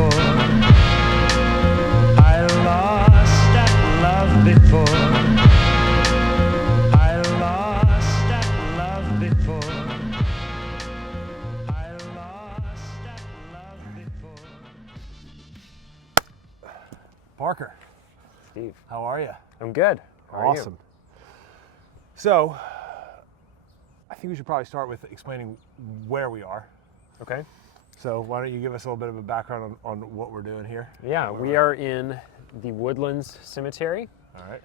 before. I lost that love before. I lost that love before. I lost that love before. Parker, Steve, how are you? I'm good. How are you? Awesome. So, I think we should probably start with explaining where we are. Okay. So why don't you give us a little bit of a background on what we're doing here? Yeah, we are in the Woodlands Cemetary. All right.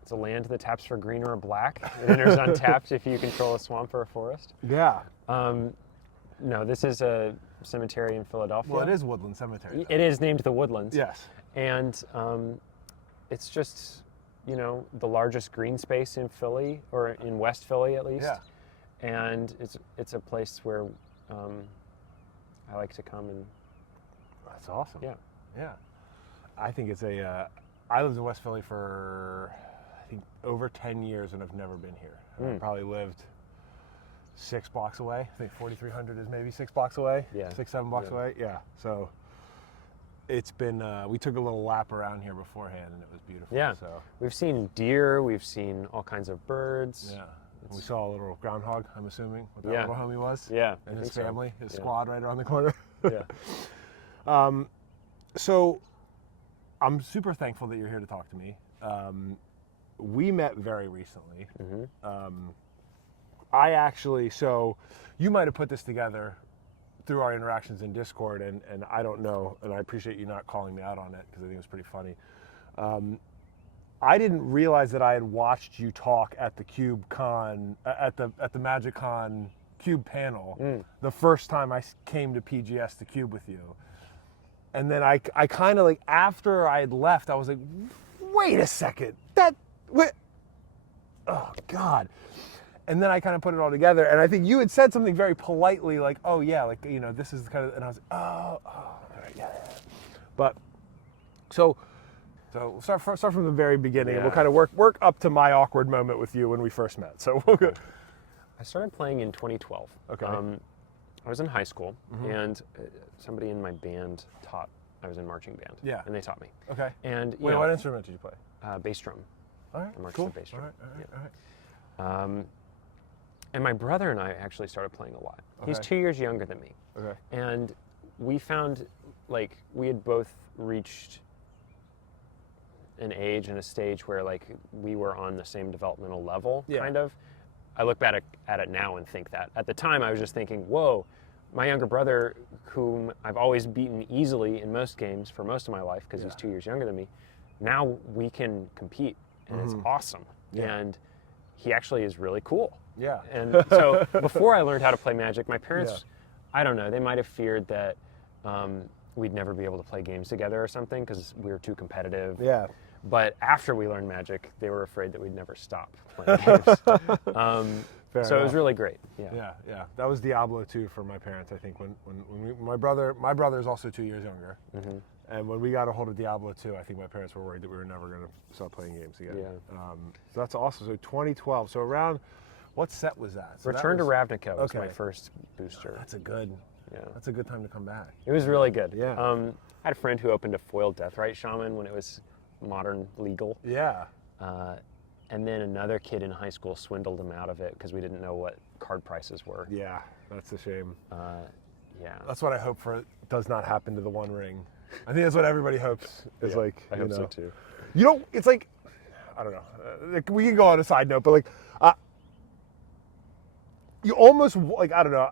It's a land that taps for green or black. It enters untapped if you control a swamp or a forest. Yeah. No, this is a cemetery in Philadelphia. Well, it is Woodlands Cemetery. It is named the Woodlands. Yes. And it's just, the largest green space in Philly, or in West Philly at least. Yeah. And it's a place where I like to come and. That's awesome. Yeah. Yeah. I think it's I lived in West Philly for, I think, over 10 years and I've never been here. I probably lived 6 blocks away. I think 4,300 is maybe 6 blocks away. Yeah. 6, 7 blocks away. Yeah. So it's been, we took a little lap around here beforehand and it was beautiful. Yeah. So We've seen deer, we've seen all kinds of birds. yeah. We saw a little groundhog, I'm assuming, what that little homie was. Yeah. And his think so. family, his Yeah. squad right around the corner. Yeah. So I'm super thankful that you're here to talk to me. We met very recently. I actually, so you might have put this together through our interactions in Discord, and I don't know, and I appreciate you not calling me out on it because I think it was pretty funny. I didn't realize that I had watched you talk at the CubeCon, at the MagicCon Cube panel, the first time I came to PGS to Cube with you. And then I kind of after I had left, I was like, wait a second, oh God. And then I kind of put it all together, and I think you had said something very politely, like, oh yeah, this is kind of, and I was like, oh, all right, yeah. But, so we'll start from the very beginning, and we'll kind of work up to my awkward moment with you when we first met. So we'll go. I started playing in 2012. Okay. I was in high school, and somebody in my band taught. I was in marching band. Yeah. And they taught me. Okay. And Wait, what instrument did you play? Bass drum. All right, I marched cool. the bass drum. All right. And my brother and I actually started playing a lot. He's Okay. 2 years younger than me. Okay. And we found, we had both reached an age and a stage where, we were on the same developmental level, kind of. I look back at it now and think that. At the time, I was just thinking, whoa, my younger brother, whom I've always beaten easily in most games for most of my life, because he's 2 years younger than me, now we can compete, and it's awesome. Yeah. And he actually is really cool. Yeah. And so before I learned how to play Magic, my parents, I don't know, they might have feared that we'd never be able to play games together or something because we were too competitive. Yeah. But after we learned Magic, they were afraid that we'd never stop playing games. So it was really great. Yeah. Yeah. That was Diablo 2 for my parents, I think, when my brother is also 2 years younger. And when we got a hold of Diablo 2, I think my parents were worried that we were never going to stop playing games again. Yeah. So that's awesome. So 2012. So around, what set was that? So Return to Ravnica was okay. my first booster. That's a good time to come back. It was really good. Yeah. I had a friend who opened a foiled Deathrite Shaman when it was modern legal. Yeah. And then another kid in high school swindled him out of it because we didn't know what card prices were. Yeah, that's a shame. Yeah. That's what I hope for does not happen to the One Ring. I think that's what everybody hopes. Is I hope so too. It's like, I don't know. We can go on a side note, but you almost I don't know.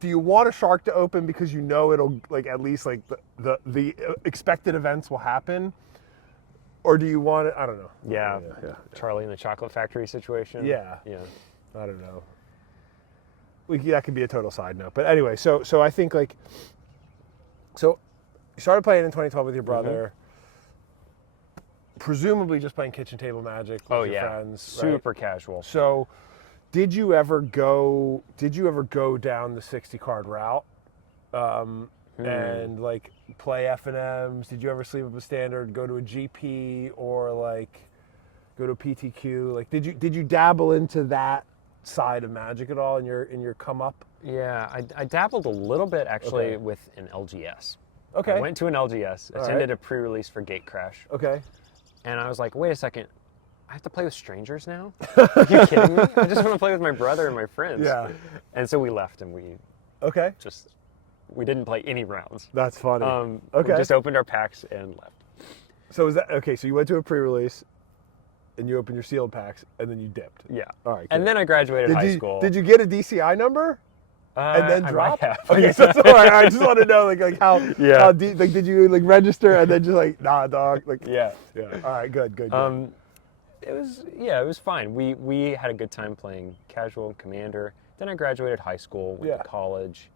Do you want a shark to open because you know it'll at least the expected events will happen, or do you want it? I don't know. Yeah. Charlie in the Chocolate Factory situation. Yeah. Yeah. I don't know. That could be a total side note, but anyway. So I think so you started playing in 2012 with your brother. Presumably just playing kitchen table Magic with your friends. Super casual. So did you ever go down the 60 card route and play F&Ms? Did you ever sleeve up a standard, go to a GP, or go to a PTQ? Did you dabble into that side of Magic at all in your come up? Yeah, I dabbled a little bit actually Okay. with an LGS. Okay. I went to an LGS, All attended right. a pre-release for Gatecrash, Okay. and I was like, wait a second, I have to play with strangers now? Are you kidding me? I just want to play with my brother and my friends. Yeah. And so we left and we Okay. didn't play any rounds. That's funny. We Okay. just opened our packs and left. So is that okay? So you went to a pre-release, and you opened your sealed packs, and then you dipped. Yeah. All right. And good. then I graduated high Did you school. did you get a DCI number and then I might drop? have. Okay, so all right, I just want to know like how Yeah. how deep, like did you like register and then just like nah dog like Yeah. yeah. All right, good. It was fine. We had a good time playing casual and commander. Then I graduated high school, went Yeah. to college.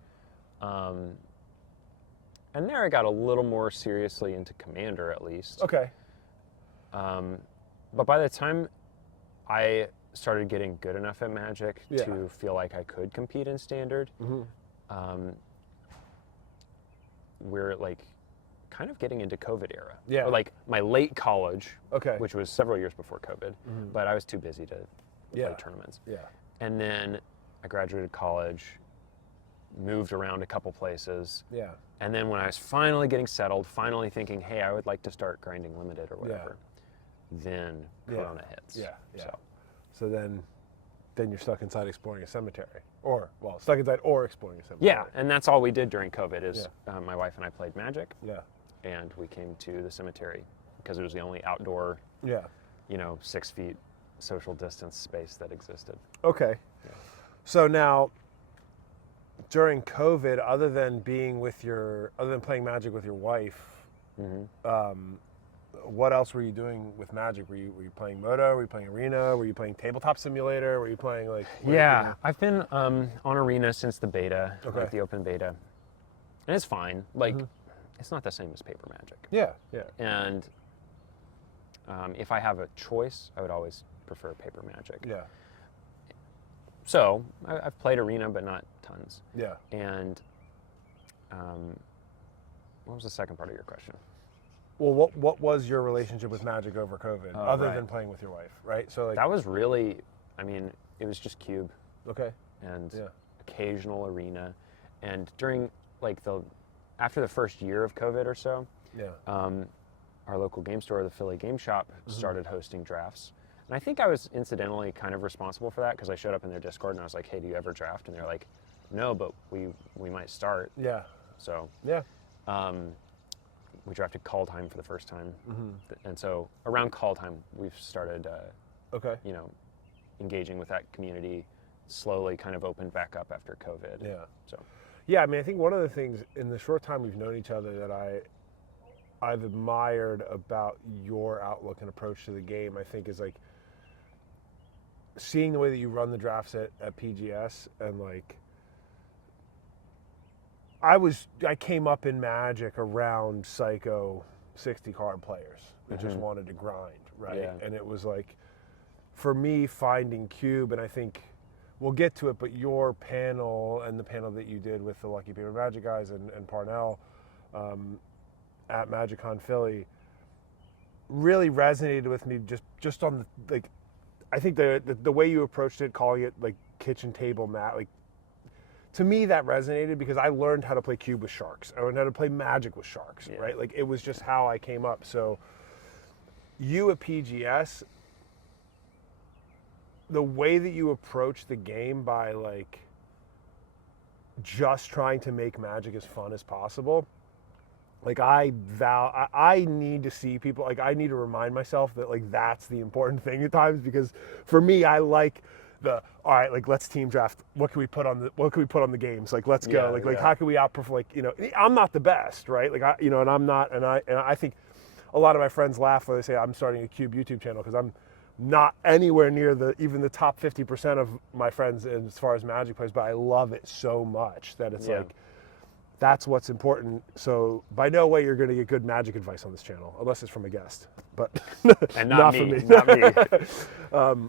And there I got a little more seriously into commander at least. Okay. But by the time I started getting good enough at Magic Yeah. to feel like I could compete in standard, we're like kind of getting into COVID era. Yeah. Or like my late college, Okay. which was several years before COVID, but I was too busy to Yeah. play tournaments. Yeah. And then I graduated college, moved around a couple places, Yeah. and then when I was finally getting settled, finally thinking, hey, I would like to start grinding limited or whatever, then Yeah. Corona hits. Yeah. Yeah. So, So then you're stuck inside exploring a cemetery, or stuck inside or exploring a cemetery. yeah, and that's all we did during COVID is my wife and I played Magic, Yeah. and we came to the cemetery because it was the only outdoor, Yeah. 6 feet social distance space that existed. Okay. So now, during COVID, other than playing Magic with your wife, what else were you doing with Magic? Were you playing Moto? Were you playing Arena? Were you playing Tabletop Simulator? Were you playing like? Yeah, I've been on Arena since the beta, Okay. like the open beta, and it's fine. Like, it's not the same as paper Magic. Yeah. Yeah. And if I have a choice, I would always prefer paper Magic. Yeah. So I've played Arena, but not tons. Yeah. And what was the second part of your question? Well, what was your relationship with Magic over COVID, other right. than playing with your wife, right? So like That was really, it was just Cube okay. and Yeah. occasional Arena. And during after the first year of COVID or so, Yeah. our local game store, the Philly Game Shop, started hosting drafts. And I think I was incidentally kind of responsible for that because I showed up in their Discord and I was like, hey, do you ever draft? And they're like, no, but we might start. Yeah. So Yeah. we drafted Call Time for the first time. And so around Call Time, we've started, Okay. engaging with that community, slowly kind of opened back up after COVID. Yeah. So Yeah, I think one of the things in the short time we've known each other that I've admired about your outlook and approach to the game, I think, is like seeing the way that you run the drafts at PGS, and like I came up in Magic around psycho 60 card players that just wanted to grind, right? Yeah. And it was like, for me, finding Cube, and I think we'll get to it, but your panel and the panel that you did with the Lucky Paper Magic guys and Parnell at MagicCon Philly really resonated with me just on the, like, I think the way you approached it, calling it like kitchen table mat, like, to me that resonated because I learned how to play Cube with sharks. I learned how to play Magic with sharks, right? Like, it was just how I came up. So you at PGS, the way that you approach the game by like just trying to make Magic as fun as possible, like I need to see people, like I need to remind myself that like that's the important thing at times, because for me, I like all right, like let's team draft. What can we put on the games? Like, let's go. Like how can we outperform? Like, I'm not the best, right? Like and I'm not, and I think a lot of my friends laugh when they say I'm starting a Cube YouTube channel, because I'm not anywhere near even the top 50% of my friends as far as Magic plays, but I love it so much that it's like, that's what's important. So by no way you're going to get good Magic advice on this channel, unless it's from a guest, but and not from me. me. Not me.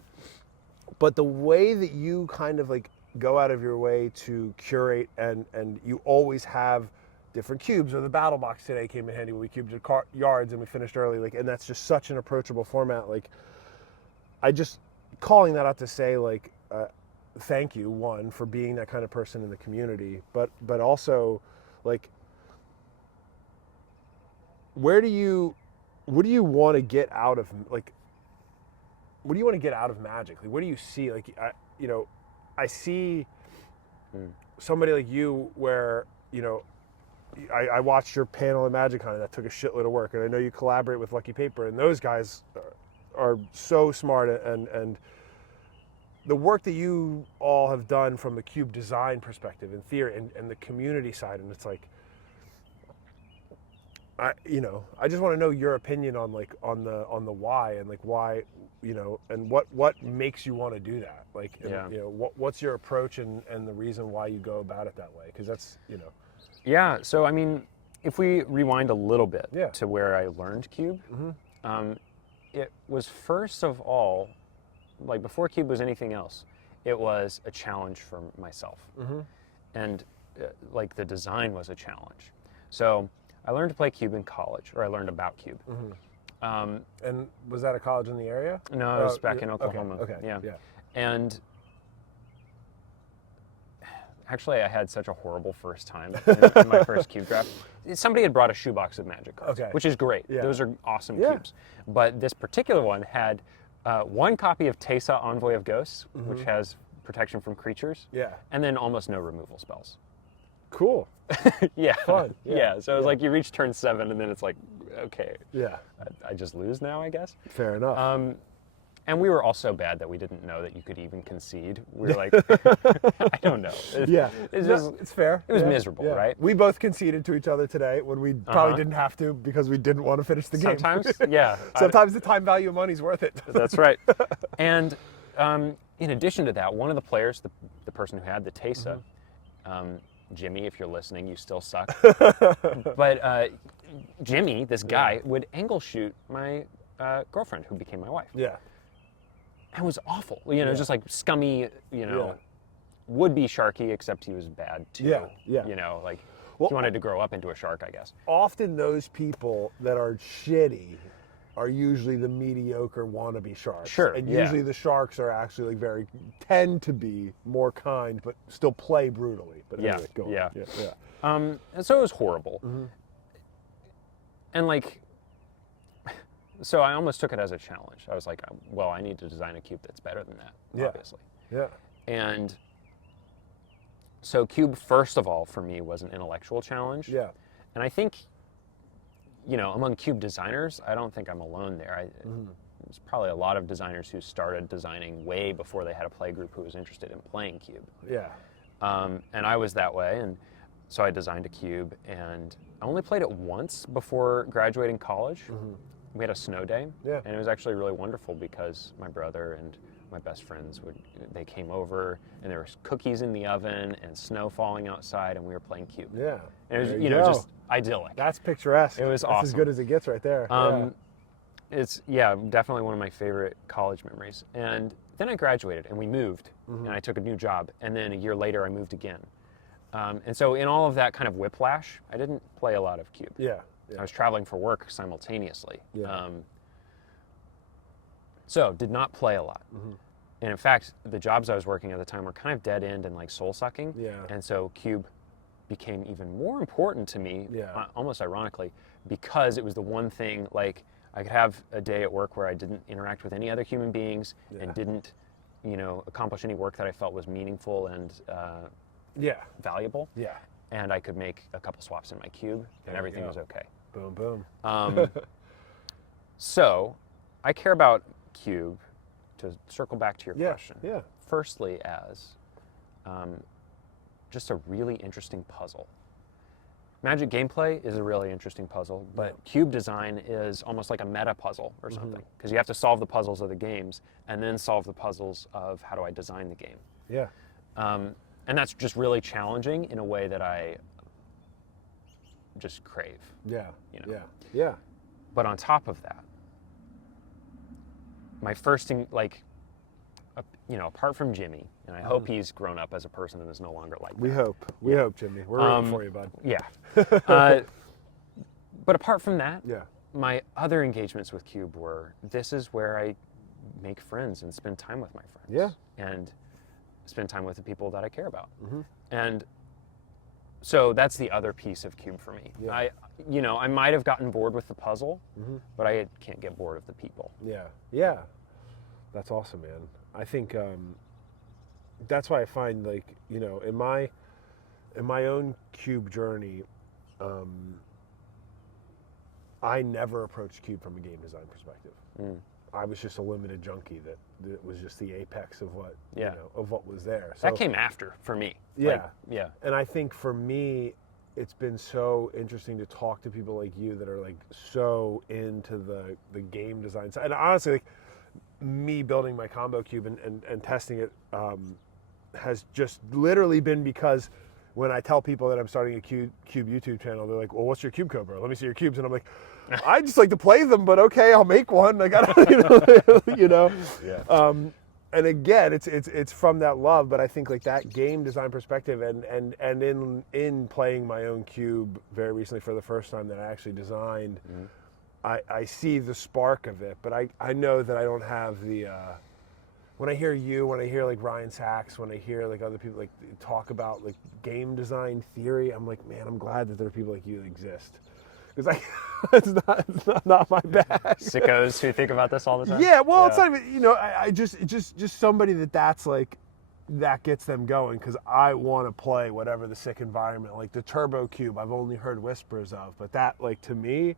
But the way that you kind of like go out of your way to curate, and you always have different cubes, or the battle box today came in handy when we cubed yards and we finished early, like, and that's just such an approachable format. Like, I just calling that out to say, like, thank you, one, for being that kind of person in the community, but also, like, what do you want to get out of, like, what do you want to get out of Magic? Like, what do you see? Like, I see somebody like you where, I watched your panel at MagicCon, and that took a shitload of work, and I know you collaborate with Lucky Paper, and those guys are so smart, and the work that you all have done from a cube design perspective and theory and the community side, and it's like, I just want to know your opinion on the why, and like why, and what makes you want to do that, like, what's your approach and the reason why you go about it that way, because that's, Yeah, so I mean, if we rewind a little bit Yeah. to where I learned Cube, it was first of all, like before Cube was anything else, it was a challenge for myself. And like the design was a challenge. So I learned to play Cube in college, or I learned about Cube. And was that a college in the area? No, I was back in Oklahoma. Okay. Yeah. And actually, I had such a horrible first time in my first Cube draft. Somebody had brought a shoebox of Magic cards, which is great. Yeah. Those are awesome cubes. But this particular one had one copy of Teysa, Envoy of Ghosts, which has protection from creatures, and then almost no removal spells. Cool. Yeah. Fun. Yeah. So it was like you reach turn 7, and then it's like, okay, Yeah. I just lose now, I guess. Fair enough. And we were all so bad that we didn't know that you could even concede. We were like, I don't know. It's fair. It was miserable, right? We both conceded to each other today when we probably didn't have to, because we didn't want to finish the game. Sometimes, yeah. Sometimes the time value of money's worth it. That's right. And in addition to that, one of the players, the person who had the Teysa, Jimmy, if you're listening, you still suck. But Jimmy, this guy, would angle shoot my girlfriend, who became my wife. Yeah. And was awful. Just like scummy, would be sharky, except he was bad too. Yeah. He wanted to grow up into a shark, I guess. Often those people that are shitty are usually the mediocre wannabe sharks. Sure. And usually the sharks are actually tend to be more kind, but still play brutally. But anyway, go on. Yeah. Yeah. And so it was horrible. And so I almost took it as a challenge. I was like, well, I need to design a cube that's better than that, obviously. Yeah. And so Cube, first of all, for me, was an intellectual challenge. Yeah. And I think, among Cube designers, I don't think I'm alone there. There's probably a lot of designers who started designing way before they had a play group who was interested in playing Cube. Yeah. And I was that way, and so I designed a Cube, and I only played it once before graduating college. We had a snow day, and it was actually really wonderful because my brother and my best friends they came over, and there was cookies in the oven and snow falling outside, and we were playing Cube. Yeah. And it was, just idyllic. That's picturesque. It was That's awesome. as good as it gets right there. It's definitely one of my favorite college memories. And then I graduated, and we moved, and I took a new job, and then a year later I moved again. And so in all of that kind of whiplash, I didn't play a lot of Cube. Yeah. I was traveling for work simultaneously. Yeah. So did not play a lot. And in fact, the jobs I was working at the time were kind of dead end and like soul sucking. Yeah. And so Cube became even more important to me, almost ironically, because it was the one thing, like, I could have a day at work where I didn't interact with any other human beings and didn't, accomplish any work that I felt was meaningful and valuable. Yeah. And I could make a couple swaps in my Cube, and everything was okay. Boom, boom. So I care about Cube, to circle back to your question. Yeah. Firstly, as just a really interesting puzzle. Magic gameplay is a really interesting puzzle, but Cube design is almost like a meta puzzle or something, because you have to solve the puzzles of the games and then solve the puzzles of how do I design the game. Yeah. And that's just really challenging in a way that I just crave. Yeah. Yeah. But on top of that, my first thing, apart from Jimmy, and I hope he's grown up as a person and is no longer like that. We hope. We hope, Jimmy. We're rooting for you, bud. Yeah. But apart from that, my other engagements with Cube were, this is where I make friends and spend time with my friends. Yeah. And spend time with the people that I care about. And so that's the other piece of Cube for me. Yeah. I might have gotten bored with the puzzle, but I can't get bored of the people. Yeah. That's awesome, man. I think that's why I find, like, in my own Cube journey, I never approached Cube from a game design perspective. I was just a limited junkie that was just the apex of what of what was there. So that came after for me. Yeah. Yeah. And I think for me, it's been so interesting to talk to people like you that are like so into the game design side. And honestly, like, me building my combo cube and testing it has just literally been because when I tell people that I'm starting a cube YouTube channel, they're like, "Well, what's your cube code, bro? Let me see your cubes." And I'm like, "I just like to play them, but okay, I'll make one." Like, I don't, Yeah. And again, it's from that love, but I think like that game design perspective, and in playing my own cube very recently for the first time that I actually designed, I see the spark of it, but I know that I don't have the. When I hear you, when I hear like Ryan Sachs, when I hear like other people like talk about like game design theory, I'm like, man, I'm glad that there are people like you that exist, because it's not my bag. Sickos who think about this all the time. Yeah, well, it's not even I just somebody that's like that gets them going, because I want to play whatever the sick environment, like the Turbo Cube. I've only heard whispers of, but that, like, to me,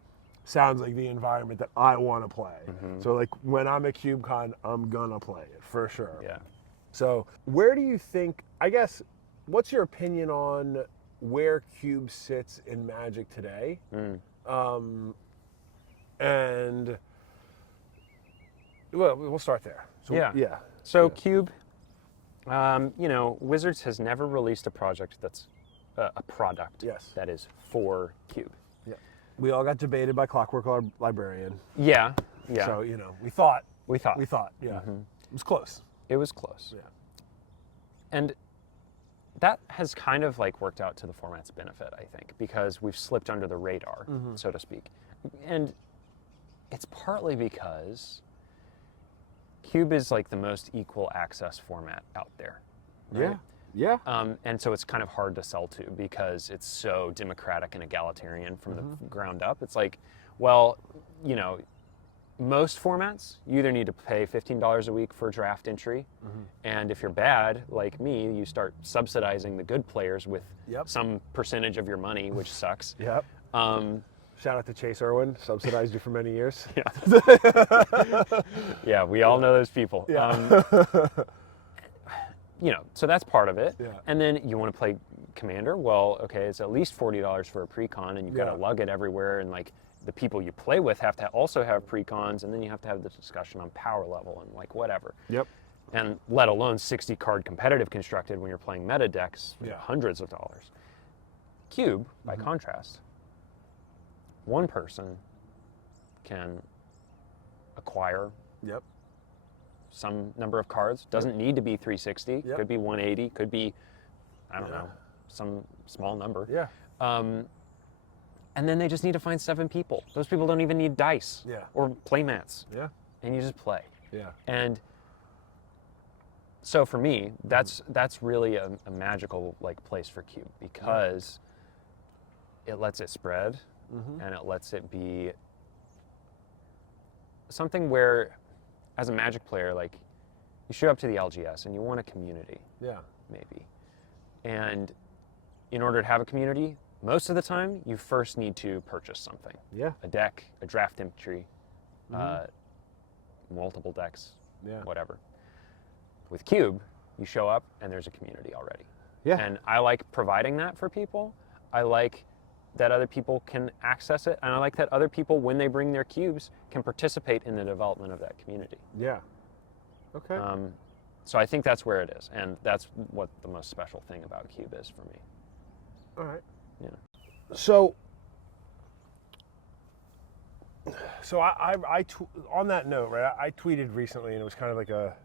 sounds like the environment that I want to play. So like when I'm at CubeCon, I'm gonna play it for sure. Yeah. So where do you think, I guess, what's your opinion on where Cube sits in Magic today? And well, we'll start there. So, yeah. So Cube, Wizards has never released a project that's a product that is for Cube. We all got debated by Clockwork Librarian. Yeah. So, we thought. Yeah. It was close. It was close. Yeah. And that has kind of like worked out to the format's benefit, I think, because we've slipped under the radar, so to speak. And it's partly because Cube is like the most equal access format out there. Right? Yeah. And so it's kind of hard to sell to because it's so democratic and egalitarian from the ground up. It's like, well, most formats, you either need to pay $15 a week for draft entry, and if you're bad, like me, you start subsidizing the good players with some percentage of your money, which sucks. Yep. Shout out to Chase Irwin, subsidized you for many years. Yeah, we all know those people. Yeah. So that's part of it. Yeah. And then you want to play Commander. Well, okay, it's at least $40 for a pre-con, and you've got to lug it everywhere, and like the people you play with have to also have pre-cons, and then you have to have the discussion on power level and like whatever. Yep. And let alone 60 card competitive constructed when you're playing meta decks for hundreds of dollars. Cube, by contrast, one person can acquire some number of cards. Doesn't need to be 360. Could be 180. Could be, I don't know, some small number. Yeah. And then they just need to find 7 people. Those people don't even need dice or play mats. Yeah. And you just play. Yeah. And so for me, that's really a magical like place for Cube, because it lets it spread and it lets it be something where, as a Magic player, like, you show up to the LGS and you want a community. Yeah. Maybe. And in order to have a community, most of the time, you first need to purchase something. Yeah. A deck, a draft entry, multiple decks, whatever. With Cube, you show up and there's a community already. Yeah. And I like providing that for people. I like that other people can access it, and I like that other people, when they bring their cubes, can participate in the development of that community. Yeah. Okay. So I think that's where it is, and that's what the most special thing about Cube is for me. All right. Yeah. So on that note, right? I tweeted recently, and it was kind of like there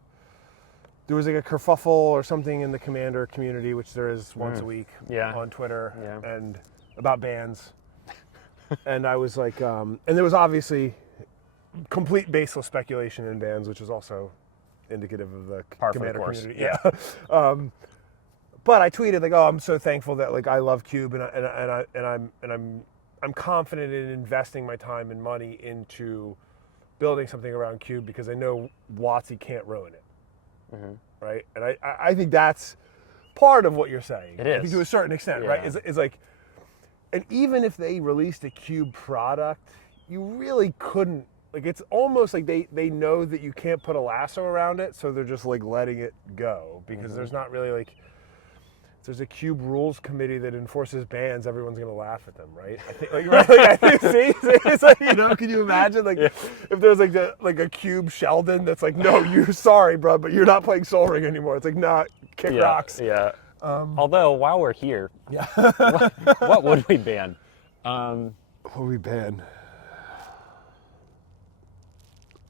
was like a kerfuffle or something in the Commander community, which there is once a week on Twitter, and about bans. And I was like, and there was obviously complete baseless speculation in bans, which is also indicative of the Par for the Commander course. community. Yeah. But I tweeted like, "Oh, I'm so thankful that like I love Cube I'm confident in investing my time and money into building something around Cube because I know WotC can't ruin it." Mm-hmm. Right? And I think that's part of what you're saying. It I is. think to a certain extent, right? Yeah. Is like, and even if they released a Cube product, you really couldn't, like it's almost like they know that you can't put a lasso around it, so they're just like letting it go because there's not really like, if there's a Cube rules committee that enforces bans, everyone's gonna laugh at them, right? I think, like, right? Like, I think, see, it's like, you know, can you imagine like if there's like a Cube Sheldon that's like, no, you're sorry, bro, but you're not playing Soul Ring anymore. It's like, nah, kick rocks. Yeah. Although while we're here, Yeah. what would we ban? What would we ban?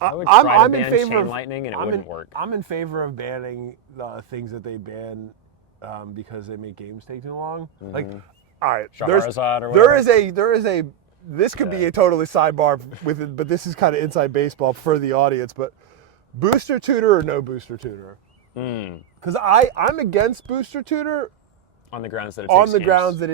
I would try to I'm ban in favor chain of lightning, and it I'm wouldn't in, work. I'm in favor of banning the things that they ban because they make games take too long. Like, all right, Shahrazad or there whatever. is a. This could be a totally sidebar with it, but this is kind of inside baseball for the audience. But booster tutor or no booster tutor? Because I'm against booster tutor On the grounds that it on takes the games. grounds that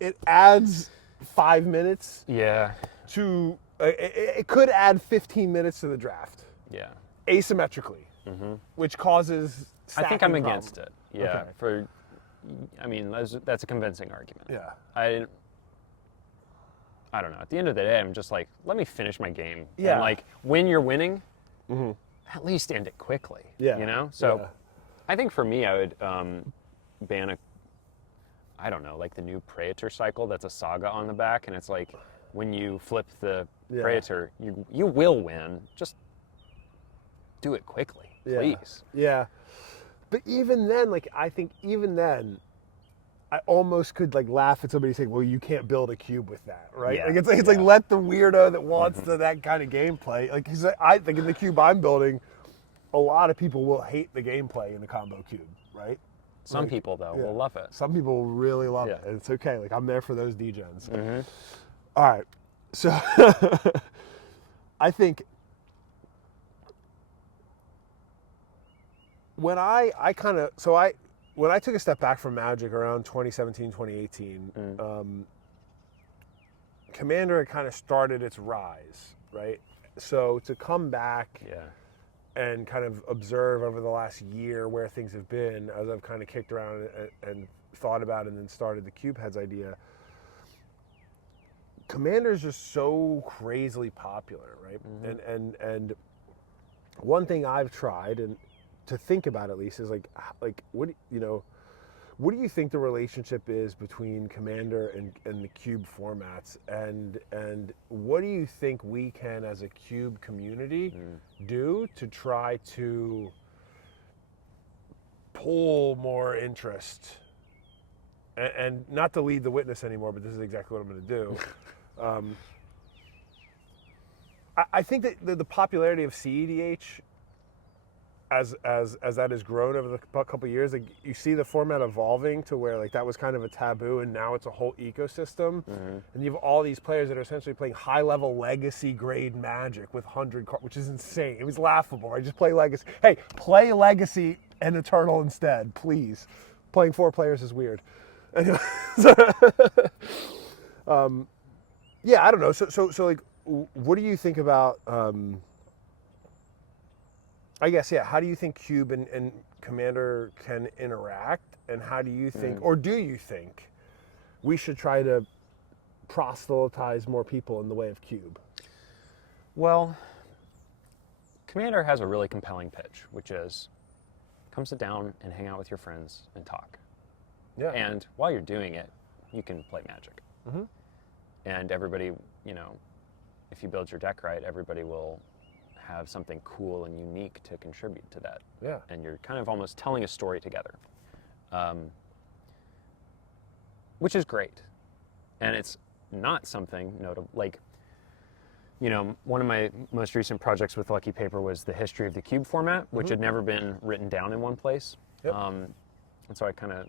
it adds 5 minutes Yeah. to. It could add 15 minutes to the draft Yeah. asymmetrically, which causes. I think I'm stacking against problems. it. Yeah. Okay. I mean, that's a convincing argument. Yeah. I don't know. At the end of the day, I'm just like, let me finish my game. Yeah. And like, when you're winning, at least end it quickly. Yeah. You know? So Yeah. I think for me, I would ban I don't know, like the new Praetor cycle that's a saga on the back. And it's like, when you flip the Praetor, you will win. Just do it quickly, please. Yeah. But even then, like, I think even then, I almost could like laugh at somebody saying, "Well, you can't build a cube with that, right?" Yeah. Like it's like let the weirdo that wants that kind of gameplay. Like, 'cause I think in the cube I'm building, a lot of people will hate the gameplay in the combo cube, right? Some people though will love it. Some people will really love it, Yeah. and it's okay. Like I'm there for those degens. All right, so I think when when I took a step back from Magic around 2017, 2018, Commander had kind of started its rise, right? So to come back and kind of observe over the last year where things have been, as I've kind of kicked around and thought about it and then started the CubeHeads idea, Commander's just so crazily popular, right? And one thing I've tried and to think about at least is like what do you think the relationship is between Commander and the Cube formats, and what do you think we can as a Cube community do to try to pull more interest and not to lead the witness anymore, but this is exactly what I'm going to do. I think that the popularity of CEDH as that has grown over the couple of years, like you see the format evolving to where like that was kind of a taboo, and now it's a whole ecosystem, and you have all these players that are essentially playing high-level legacy grade Magic with 100 cards, which is insane. It was laughable. I just play legacy. Hey, play legacy and Eternal instead, please. Playing 4 players is weird. Anyway, yeah, I don't know. So like, what do you think about? I guess, yeah, how do you think Cube and Commander can interact, and how do you think, or do you think, we should try to proselytize more people in the way of Cube? Well, Commander has a really compelling pitch, which is, come sit down and hang out with your friends and talk. Yeah. And while you're doing it, you can play Magic. And everybody, if you build your deck right, everybody will have something cool and unique to contribute to that. Yeah. And you're kind of almost telling a story together, which is great. And it's not something notable, like, one of my most recent projects with Lucky Paper was the history of the Cube format, which had never been written down in one place. Yep. And so I kind of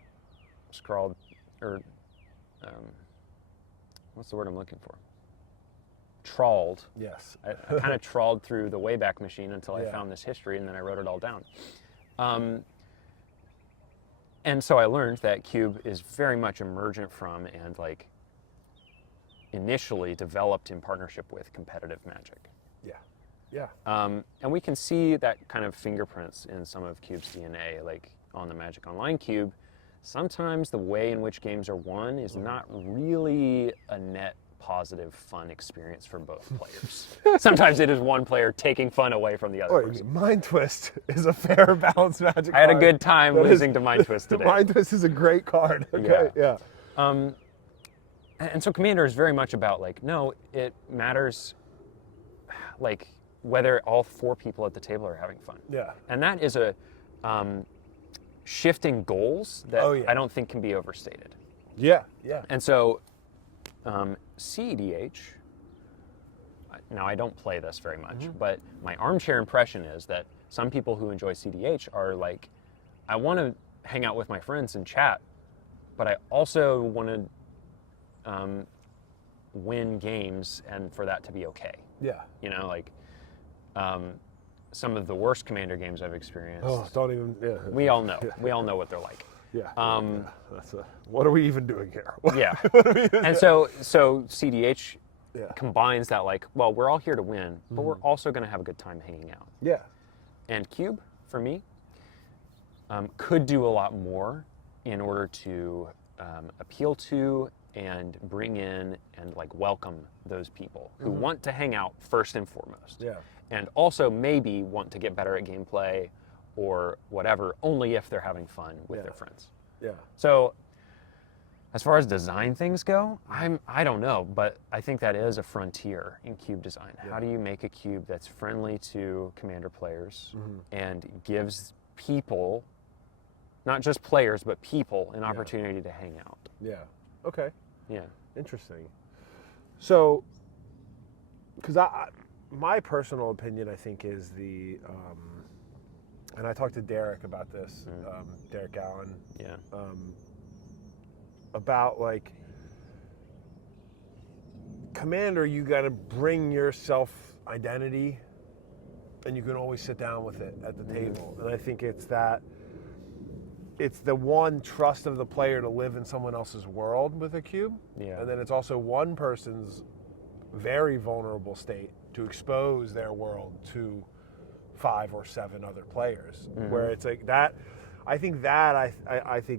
scrawled, or what's the word I'm looking for? trawled. Yes. I kind of trawled through the Wayback Machine until I Yeah. found this history, and then I wrote it all down. And so I learned that Cube is very much emergent from and like initially developed in partnership with competitive Magic. Yeah. Yeah. And we can see that kind of fingerprints in some of Cube's DNA, like on the Magic Online Cube. Sometimes the way in which games are won is not really a net positive, fun experience for both players. Sometimes it is one player taking fun away from the other person. Mind Twist is a fair, balanced Magic I had a card. good time That losing is- to Mind Twist today. Mind Twist is a great card. Okay. Yeah. And so Commander is very much about like, no, it matters like whether all 4 people at the table are having fun. Yeah. And that is a shifting goals that Oh, yeah. I don't think can be overstated. Yeah. Yeah. And so CEDH, now I don't play this very much, but my armchair impression is that some people who enjoy CDH are like, I want to hang out with my friends and chat, but I also want to win games and for that to be okay. Yeah. You know, like some of the worst Commander games I've experienced. Oh, don't even. Yeah. We all know. We all know what they're like. Yeah. That's what are we even doing here? Yeah. And so CDH Yeah. combines that like, well, we're all here to win, but we're also going to have a good time hanging out. Yeah. And Cube, for me, could do a lot more in order to appeal to and bring in and like welcome those people who want to hang out first and foremost. Yeah. And also maybe want to get better at gameplay or whatever, only if they're having fun with their friends. Yeah. So as far as design things go, I don't know, but I think that is a frontier in cube design. How do you make a cube that's friendly to Commander players and gives people, not just players, but people, an opportunity to hang out? Yeah. Okay. Yeah. Interesting. So, because my personal opinion, I think, is the, and I talked to Derek about this, Derek Allen, Yeah. about like, Commander, you got to bring your self-identity, and you can always sit down with it at the table. And I think it's that, it's the one trust of the player to live in someone else's world with a cube. Yeah. And then it's also one person's very vulnerable state to expose their world to 5 or 7 other players. Where it's like that, I think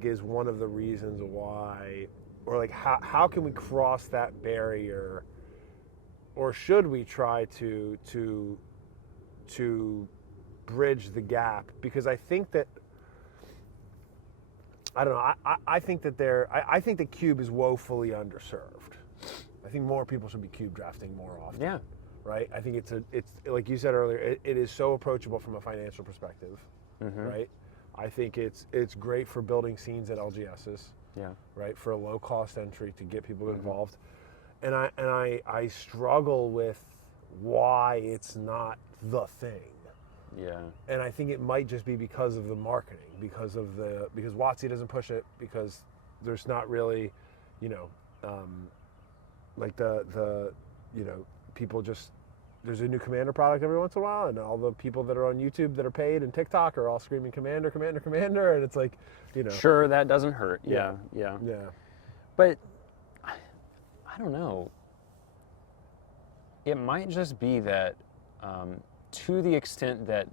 is one of the reasons why, or like how can we cross that barrier, or should we try to bridge the gap? Because I think that, I don't know. I think that I think the cube is woefully underserved. I think more people should be cube drafting more often. Yeah. Right. I think it's like you said earlier. It is so approachable from a financial perspective. Right. I think it's great for building scenes at LGSs. Yeah. Right. For a low cost entry to get people involved. And I struggle with why it's not the thing. Yeah. And I think it might just be because of the marketing, because WotC doesn't push it, because there's not really, like the people just, there's a new Commander product every once in a while, and all the people that are on YouTube that are paid and TikTok are all screaming Commander, Commander, Commander, and it's like, Sure, that doesn't hurt. Yeah. But I don't know. It might just be that to the extent that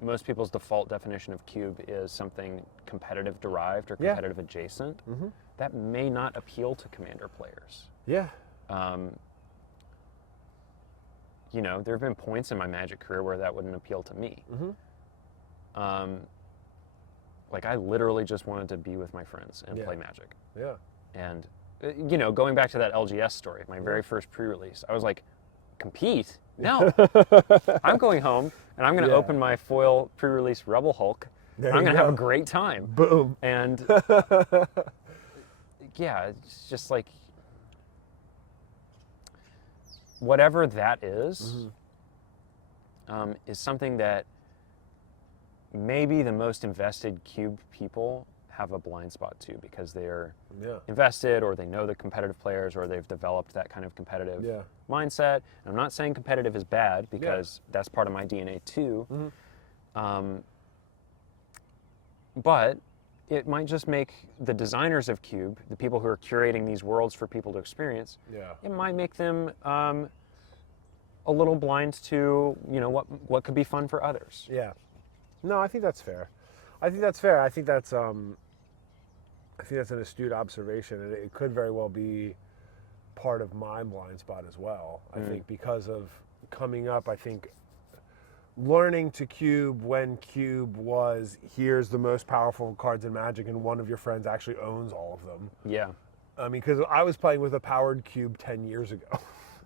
most people's default definition of cube is something competitive derived or competitive adjacent, that may not appeal to Commander players. Yeah. There have been points in my Magic career where that wouldn't appeal to me. Like I literally just wanted to be with my friends and play Magic. Yeah. And going back to that LGS story, my very first pre-release, I was like, compete? No. I'm going home and I'm going to open my foil pre-release Rebel Hulk. I'm going to have a great time. Boom. And it's just like whatever that is something that maybe the most invested cube people have a blind spot to because they're Yeah. invested, or they know the competitive players, or they've developed that kind of competitive Yeah. mindset. And I'm not saying competitive is bad, because that's part of my DNA too. But it might just make the designers of Cube, the people who are curating these worlds for people to experience, it might make them a little blind to, you know, what could be fun for others. Yeah. No, I think that's fair. I think that's an astute observation, and it could very well be part of my blind spot as well. I think because of coming up, I think learning to Cube when Cube was, here's the most powerful cards in Magic, and one of your friends actually owns all of them. Yeah. I mean, because I was playing with a powered Cube 10 years ago.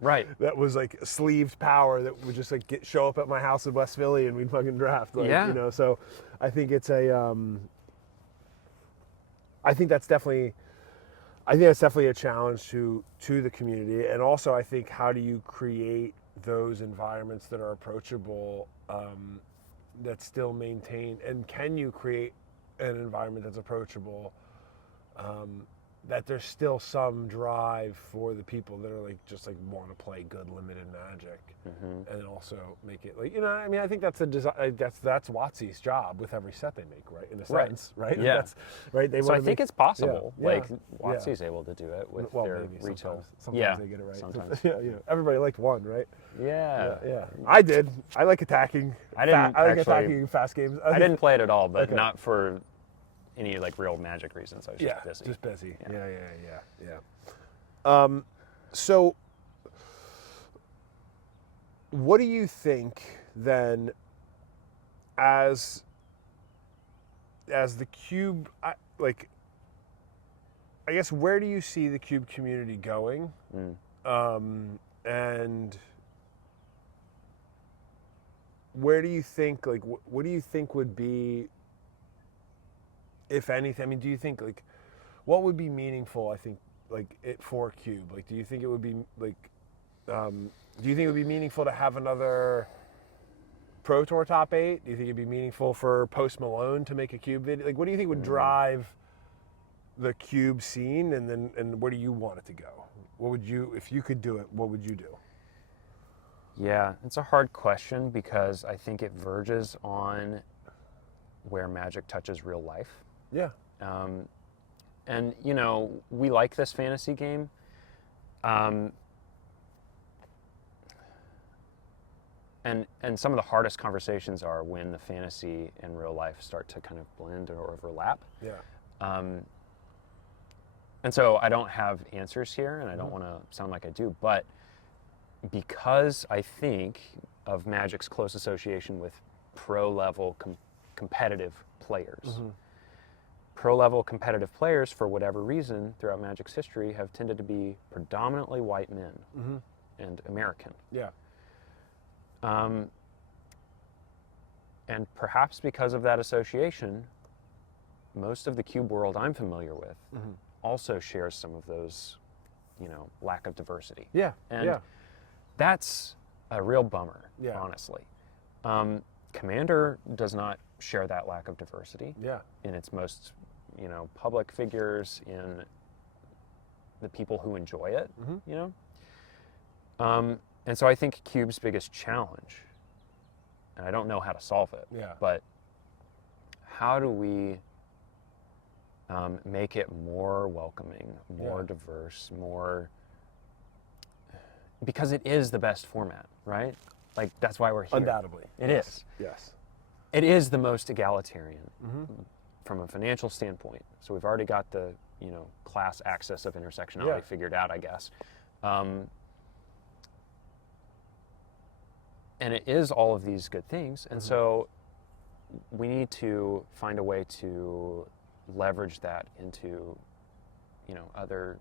Right. That was like sleeved power that would just like show up at my house in West Philly and we'd fucking draft. Like, Yeah. You know, so I think it's I think that's definitely a challenge to the community. And also I think, how do you create those environments that are approachable, that still maintain, and can you create an environment that's approachable, that there's still some drive for the people that are like just like want to play good limited Magic, and also make it like, you know, I mean, I think that's that's WotC's job with every set they make, right? In a sense, right? Yeah. That's, right. So I think it's possible. Yeah. Like Yeah. WotC's able to do it with their maybe retail. Sometimes they get it right. Sometimes. Yeah, you know, everybody liked one, right? Yeah. Yeah. I did. I like attacking. I didn't I like actually- attacking fast games. I didn't play it at all, but Okay. not for any like real Magic reasons. I was just busy. Just busy. Yeah. Yeah. So, what do you think then, as the Cube, I guess, where do you see the Cube community going? And where do you think, like, what do you think would be, if anything, I mean, do you think, like, what would be meaningful, I think, like, it for Cube? Like, do you think it would be, like, do you think it would be meaningful to have another Pro Tour top 8? Do you think it'd be meaningful for Post Malone to make a Cube video? Like, what do you think would drive the Cube scene, and where do you want it to go? What would you, if you could do it, what would you do? Yeah, it's a hard question because I think it verges on where Magic touches real life. Yeah. And, you know, we like this fantasy game. And some of the hardest conversations are when the fantasy and real life start to kind of blend or overlap. Yeah. And so I don't have answers here, and I don't want to sound like I do, but because I think of Magic's close association with pro-level competitive players. Pro-level competitive players, for whatever reason, throughout Magic's history, have tended to be predominantly white men and American. Yeah. And perhaps because of that association, most of the Cube world I'm familiar with also shares some of those, you know, lack of diversity. Yeah. And that's a real bummer, Yeah. honestly. Commander does not share that lack of diversity Yeah. in its most, you know, public figures, in the people who enjoy it, you know? And so I think Cube's biggest challenge, and I don't know how to solve it, but how do we make it more welcoming, more diverse, more, because it is the best format, right? Like, that's why we're here. Undoubtedly. It is. Yes. It is the most egalitarian from a financial standpoint. So we've already got the, you know, class axis of intersectionality figured out, I guess. And it is all of these good things. And so we need to find a way to leverage that into, you know, other,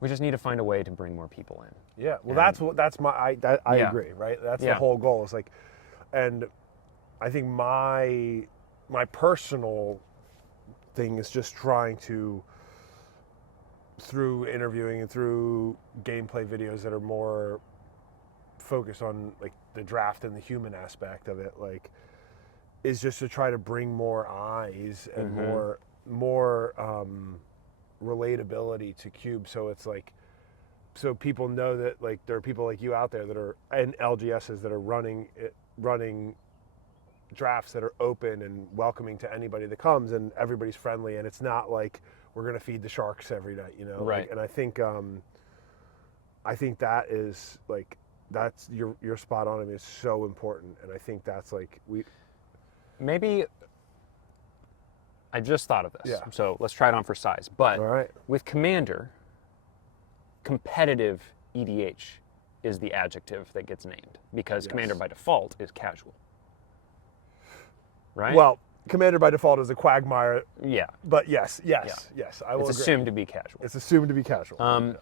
we just need to find a way to bring more people in. Yeah, well, And I agree, right? That's the whole goal. It's like, and I think my personal thing is just trying to, through interviewing and through gameplay videos that are more focused on like the draft and the human aspect of it, like is just to try to bring more eyes and Mm-hmm. more relatability to Cube. So it's like, so people know that like there are people like you out there that are, and LGSs that are running drafts that are open and welcoming to anybody that comes, and everybody's friendly, and it's not like we're gonna feed the sharks every night, you know. Right. Like, and I think that is like, that's you're spot on. I mean, it's so important, and I think that's like Maybe I just thought of this. Yeah. So let's try it on for size. But All right. with Commander, competitive EDH is the adjective that gets named because Yes. Commander by default is casual. Right? Well, Commander by default is a quagmire, yeah. but yes, I will It's agree. assumed to be casual. It's assumed to be casual. Yes.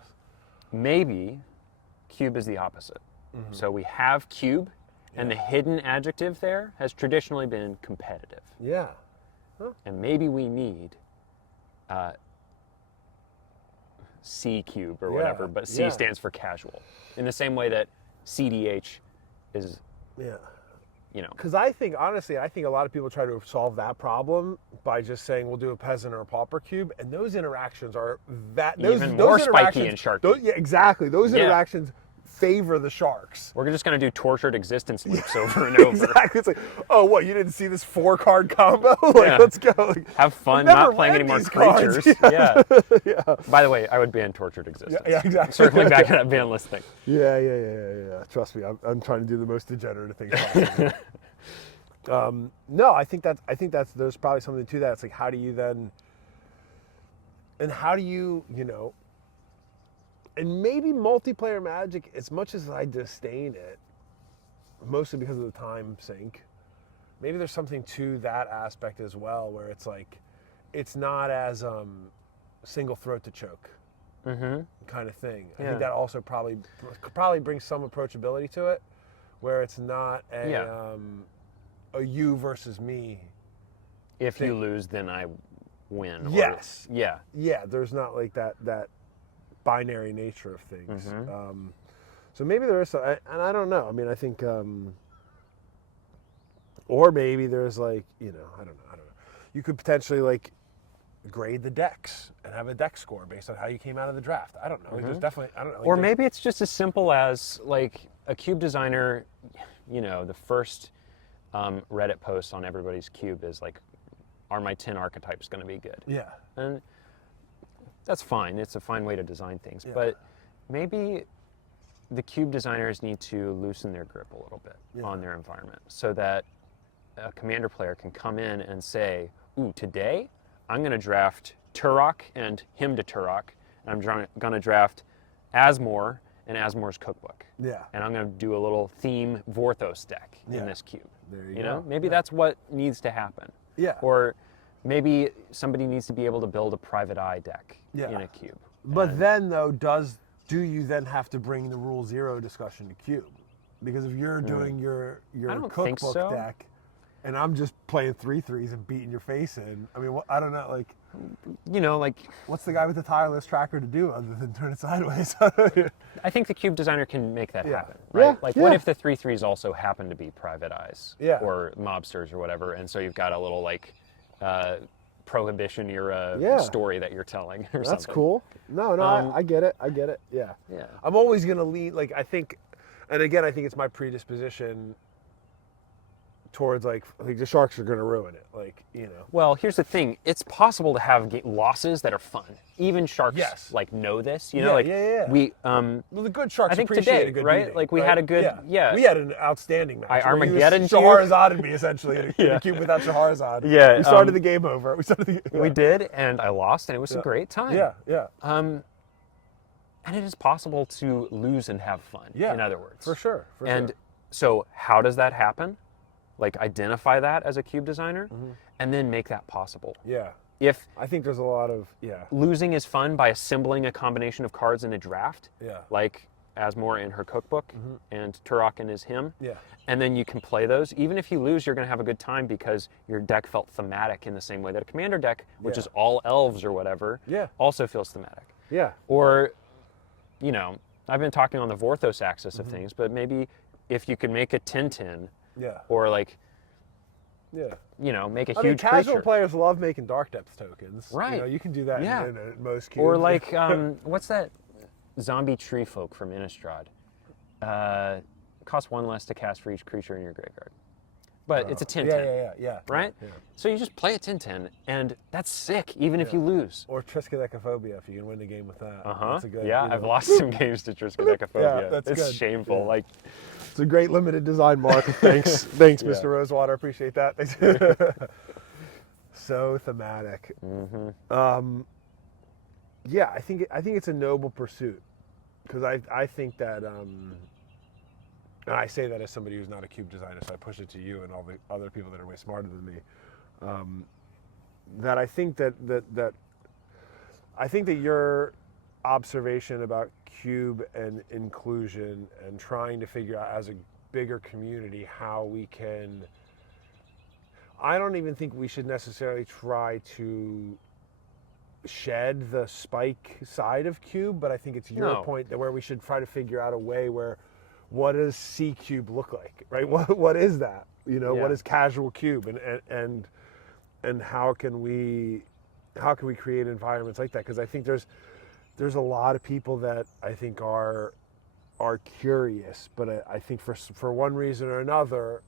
Maybe Cube is the opposite. Mm-hmm. So we have Cube, and the hidden adjective there has traditionally been competitive. Yeah. And maybe we need C Cube or whatever, but C yeah. stands for casual. In the same way that CDH is, Yeah. you know, Because I think, honestly, a lot of people try to solve that problem by just saying we'll do a peasant or a pauper cube, and those interactions are Even more spiky and sharky. Yeah, exactly. Those Yeah. interactions favor the sharks. we're just going to do tortured existence loops over and over. Exactly. It's like, oh, what? You didn't see this 4-card combo? Like, Yeah. let's go. Like, Have fun I've never not playing read any more these cards. creatures. Yeah. Yeah. By the way, I would ban tortured existence. Yeah, exactly. Circling back to that ban list thing. Yeah. Trust me, I'm trying to do the most degenerate things possible. No, I think there's probably something to that. It's like, how do you, you know, and maybe multiplayer Magic, as much as I disdain it, mostly because of the time sink, maybe there's something to that aspect as well, where it's like, it's not as single throat to choke kind of thing. I Yeah. think that also probably brings some approachability to it, where it's not a you versus me. If you lose, then I win. Yes. Yeah. Yeah, there's not like that binary nature of things. Mm-hmm. So maybe there is, and I don't know. I mean, I think, or maybe there's like, you know, I don't know. You could potentially like grade the decks and have a deck score based on how you came out of the draft. I don't know. Like, there's definitely, I don't know. Like, Or maybe it's just as simple as like a cube designer, you know, the first Reddit post on everybody's cube is like, are my 10 archetypes going to be good? Yeah. And that's fine. It's a fine way to design things. But maybe the cube designers need to loosen their grip a little bit on their environment so that a commander player can come in and say, ooh, today I'm going to draft Turok and him to Turok, and I'm going to draft Asmore and Asmore's cookbook. Yeah. And I'm going to do a little theme Vorthos deck in this cube. There you You go. know, maybe that's what needs to happen. Yeah. Or maybe somebody needs to be able to build a private eye deck in a cube. But then, though, do you then have to bring the Rule Zero discussion to Cube? Because if you're doing your I don't think cookbook so. deck, and I'm just playing 3/3s and beating your face in, I mean, I don't know, like, You know, like, what's the guy with the tireless tracker to do other than turn it sideways? I think the cube designer can make that Yeah. happen, right? Yeah, Like, yeah. what if the 3/3s also happen to be private eyes Yeah. or mobsters or whatever, and so you've got a little, like, Prohibition era Yeah. story that you're telling or something. That's cool. No, I get it. Yeah. Yeah. I'm always going to lead, like, I think, and again, I think it's my predisposition towards, like the Sharks are going to ruin it. Like, you know. Well, here's the thing. It's possible to have losses that are fun. Even Sharks, Yes. like, know this. You know, like, yeah. we, Well, the good Sharks I think appreciate today, a good right? beating, Like, we had a good- yeah. We had an outstanding match. I where you Armageddon'd you. Shahrazad'd me, essentially, in a cube without Shahrazad. Yeah, We started the game over. we did, and I lost, and it was a great time. Yeah. And it is possible to lose and have fun, Yeah. in other words. For sure. And so how does that happen? Like, identify that as a cube designer and then make that possible. Yeah. If I think there's a lot of, losing is fun by assembling a combination of cards in a draft, Yeah. like Asmore in her cookbook and Turok in his hymn, Yeah. and then you can play those. Even if you lose, you're going to have a good time because your deck felt thematic in the same way that a commander deck, which is all elves or whatever, also feels thematic. Yeah. Or, you know, I've been talking on the Vorthos axis of things, but maybe if you could make a 10-10 Yeah. or like Yeah. you know, make a I mean, huge casual creature. players love making dark depth tokens. Right. You know, you can do that Yeah. in most cubes. Or like, what's that zombie tree folk from Innistrad? Costs 1 less to cast for each creature in your graveyard. But it's a 10/10. Yeah. Right? Yeah. So you just play a 10/10, and that's sick, even if you lose. Or Triskaidekaphobia, if you can win the game with that. That's a good, Yeah, you know. I've lost some games to Triskaidekaphobia. Yeah, that's it's good. shameful. Yeah. Like, It's a great limited design, Mark. Thanks, Yeah. Mr. Rosewater. Appreciate that. Thanks. So thematic. Yeah, I think it's a noble pursuit, because I think that, and I say that as somebody who's not a cube designer, so I push it to you and all the other people that are way smarter than me. That I think that your observation about cube and inclusion and trying to figure out as a bigger community how we can, I don't even think we should necessarily try to shed the spike side of cube, but I think it's your point that where we should try to figure out a way where, what does C cube look like, right? What is that? You know, what is casual cube, and how can we create environments like that? Because I think there's a lot of people that I think are curious, but I think for one reason or another,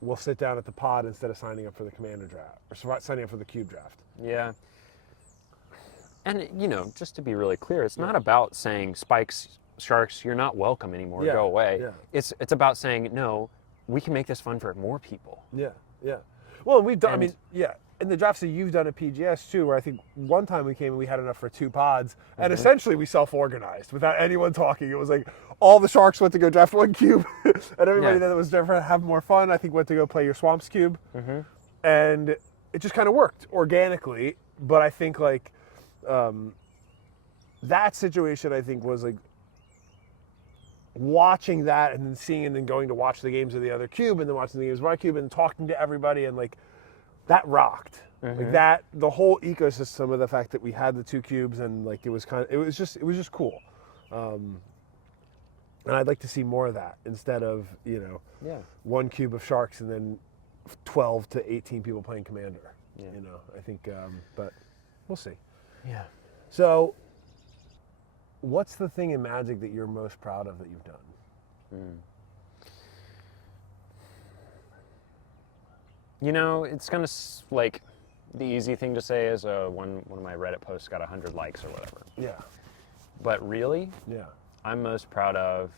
we'll sit down at the pod instead of signing up for the commander draft or signing up for the cube draft. yeah. And, you know, just to be really clear, it's not about saying spikes, sharks, you're not welcome anymore, go away. Yeah. It's about saying, no, we can make this fun for more people. Yeah. Well, we've done, in the drafts that you've done at PGS too, where I think one time we came and we had enough for 2 pods, and essentially we self-organized without anyone talking. It was like all the sharks went to go draft 1 cube, and everybody that was different have more fun, I think, went to go play your Swamps cube. And it just kind of worked organically. But I think like that situation, I think, was like watching that and then seeing and then going to watch the games of the other cube and then watching the games of my cube and talking to everybody, and like that rocked. Like that, the whole ecosystem of the fact that we had the 2 cubes, and like it was just cool. And I'd like to see more of that instead of, you know, 1 cube of sharks and then 12 to 18 people playing commander. You know, I think, but we'll see. Yeah. So, what's the thing in Magic that you're most proud of that you've done? You know, it's gonna like, the easy thing to say is one of my Reddit posts got 100 likes or whatever. Yeah. But really, Yeah. I'm most proud of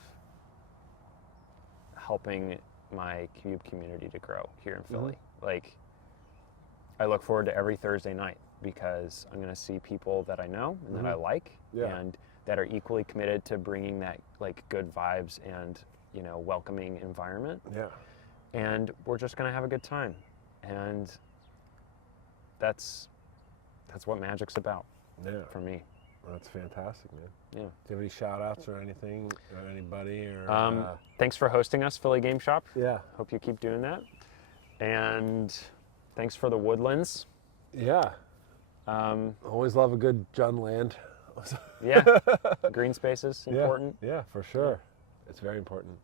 helping my cube community to grow here in Philly. Like, I look forward to every Thursday night because I'm going to see people that I know and that I like, and that are equally committed to bringing that like good vibes and, you know, welcoming environment. Yeah. And we're just going to have a good time. And that's what Magic's about for me. That's fantastic, man. Yeah. Do you have any shout outs or anything, or anybody, or Thanks for hosting us, Philly Game Shop. Yeah. Hope you keep doing that. And thanks for the Woodlands. Yeah. Always love a good Jun land. Yeah. Green spaces, important. Yeah, for sure. It's very important.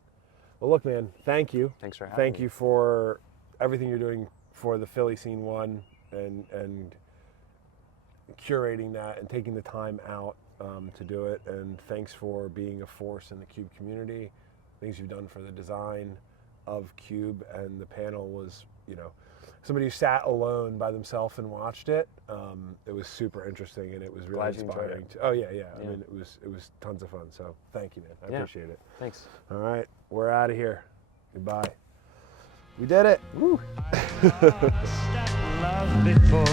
Well, look, man, thank you. Thanks for having Thank me. you for everything you're doing for the Philly Scene 1 and curating that and taking the time out to do it. And thanks for being a force in the Cube community. Things you've done for the design of Cube, and the panel was, you know, somebody who sat alone by themselves and watched it. It was super interesting, and it was really Glad you enjoyed inspiring. it. Oh yeah. I mean, it was tons of fun. So thank you, man. I appreciate it. Thanks. All right, we're out of here. Goodbye. We did it. Woo. That love before.